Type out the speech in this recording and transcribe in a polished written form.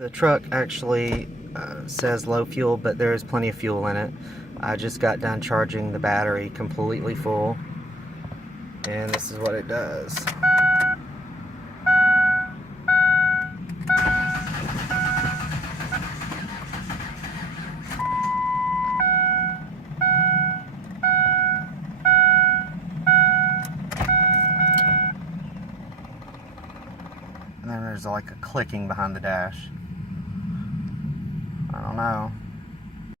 The truck actually says low fuel, but there is plenty of fuel in it. I just got done charging the battery completely full, and this is what it does. And then there's like a clicking behind the dash. I don't know.